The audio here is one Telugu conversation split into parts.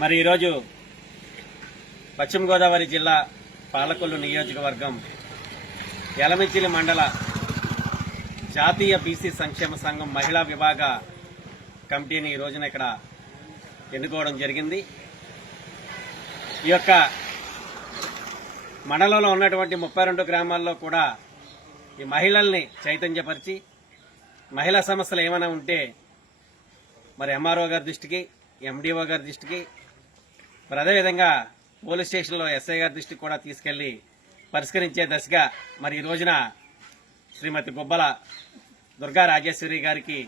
మరి ఈరోజు పశ్చిమ గోదావరి జిల్లా పాలకొల్లు నియోజకవర్గం యలమంచిలి మండల జాతీయ బీసీ సంక్షేమ సంఘం మహిళా విభాగ కమిటీని ఈ రోజున ఇక్కడ ఎన్నుకోవడం జరిగింది. ఈ యొక్క మండలంలో ఉన్నటువంటి 32 గ్రామాల్లో కూడా ఈ మహిళల్ని చైతన్యపరిచి మహిళా సమస్యలు ఏమైనా ఉంటే మరి ఎంఆర్ఓ గారి దృష్టికి, ఎండిఓ గారి దృష్టికి, మరి అదేవిధంగా పోలీస్ స్టేషన్లో ఎస్ఐ గారి దృష్టికి కూడా తీసుకెళ్లి పరిష్కరించే దశగా మరి ఈ రోజున శ్రీమతి గుబ్బల దుర్గా రాజేశ్వరి గారికి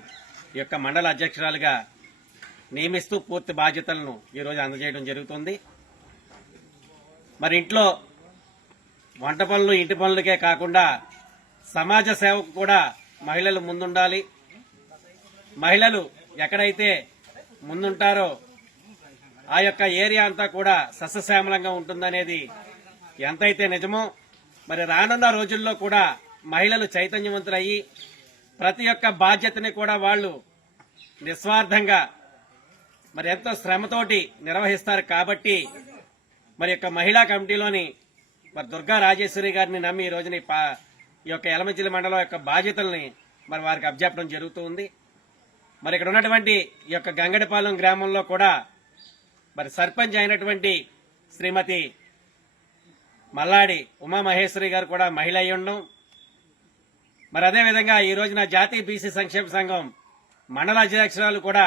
ఈ యొక్క మండల అధ్యక్షురాలుగా నియమిస్తూ పూర్తి బాధ్యతలను ఈరోజు అందజేయడం జరుగుతుంది. మరి ఇంట్లో వంట పనులు, ఇంటి పనులకే కాకుండా సమాజ సేవకు కూడా మహిళలు ముందుండాలి. మహిళలు ఎక్కడైతే ముందుంటారో ఆ యొక్క ఏరియా అంతా కూడా సస్యశ్యామలంగా ఉంటుందనేది ఎంతైతే నిజమో, మరి రానున్న రోజుల్లో కూడా మహిళలు చైతన్యవంతులయ్యి ప్రతి ఒక్క బాధ్యతని కూడా వాళ్ళు నిస్వార్థంగా మరి ఎంతో శ్రమతోటి నిర్వహిస్తారు. కాబట్టి మరి యొక్క మహిళా కమిటీలోని మరి దుర్గా రాజేశ్వరి గారిని నమ్మి ఈ రోజున ఈ యొక్క యలమంచిలి మండలం యొక్క బాధ్యతల్ని మరి వారికి అప్పచెప్పడం జరుగుతూ ఉంది. మరి ఇక్కడ ఉన్నటువంటి ఈ యొక్క గంగడిపాలెం గ్రామంలో కూడా మరి సర్పంచ్ అయినటువంటి శ్రీమతి మల్లాడి ఉమామహేశ్వరి గారు కూడా మహిళ అయి ఉండడం, మరి అదేవిధంగా ఈ రోజున జాతీయ బీసీ సంక్షేమ సంఘం మండల అధ్యక్షురాలు కూడా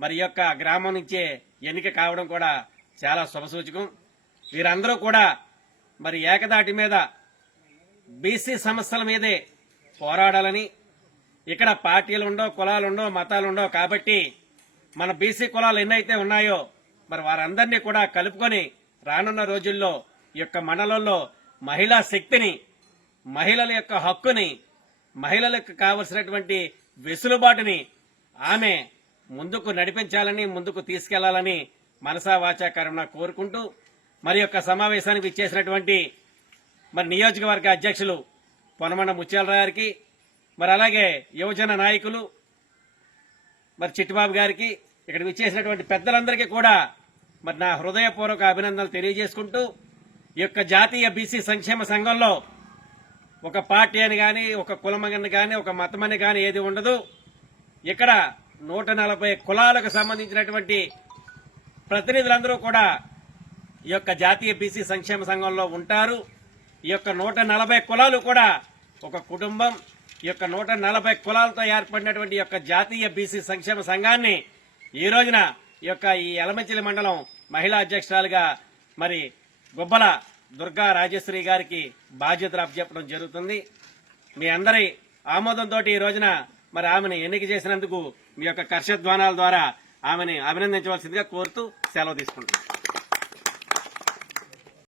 మరి ఈ యొక్క గ్రామం నుంచే ఎన్నిక కావడం కూడా చాలా శుభసూచకం. వీరందరూ కూడా మరి ఏకదాటి మీద బీసీ సమస్యల మీదే పోరాడాలని, ఇక్కడ పార్టీలు ఉండవు, కులాలు ఉండవు, మతాలు ఉండవు. కాబట్టి మన బీసీ కులాలు ఎన్నైతే ఉన్నాయో మరి వారందరినీ కూడా కలుపుకొని రానున్న రోజుల్లో ఈ యొక్క మండలంలో మహిళా శక్తిని, మహిళల యొక్క హక్కుని, మహిళలకు కావలసినటువంటి వెసులుబాటుని ఆమె ముందుకు నడిపించాలని, ముందుకు తీసుకెళ్లాలని మనసా వాచా కర్మణ కోరుకుంటూ మరి యొక్క సమావేశానికి ఇచ్చేసినటువంటి మరి నియోజకవర్గ అధ్యక్షులు పొనమండ ముత్యాలరావు గారికి, మరి అలాగే యువజన నాయకులు మరి చిట్టిబాబు గారికి, ఇక్కడ విచ్చేసినటువంటి పెద్దలందరికీ కూడా మరి నా హృదయపూర్వక అభినందనలు తెలియజేసుకుంటూ ఈ యొక్క జాతీయ బీసీ సంక్షేమ సంఘంలో ఒక పార్టీ అని కానీ, ఒక కులమని కానీ, ఒక మతమని కానీ ఏది ఉండదు. ఇక్కడ 140 కులాలకు సంబంధించినటువంటి ప్రతినిధులందరూ కూడా ఈ యొక్క జాతీయ బీసీ సంక్షేమ సంఘంలో ఉంటారు. ఈ యొక్క 140 కులాలు కూడా ఒక కుటుంబం. ఈ యొక్క 140 కులాలతో ఏర్పడినటువంటి యొక్క జాతీయ బీసీ సంక్షేమ సంఘాన్ని ఈ రోజున ఈ యలమంచిలి మండలం మహిళా అధ్యక్షురాలుగా మరి గుబ్బల దుర్గా రాజేశ్వరి గారికి బాధ్యతలు అప్పచెప్పడం జరుగుతుంది. మీ అందరి ఆమోదంతో ఈ రోజున మరి ఆమెను ఎన్నిక చేసినందుకు మీ యొక్క కర్షధ్వానాల ద్వారా ఆమెని అభినందించవలసిందిగా కోరుతూ సెలవు తీసుకుంటున్నాను.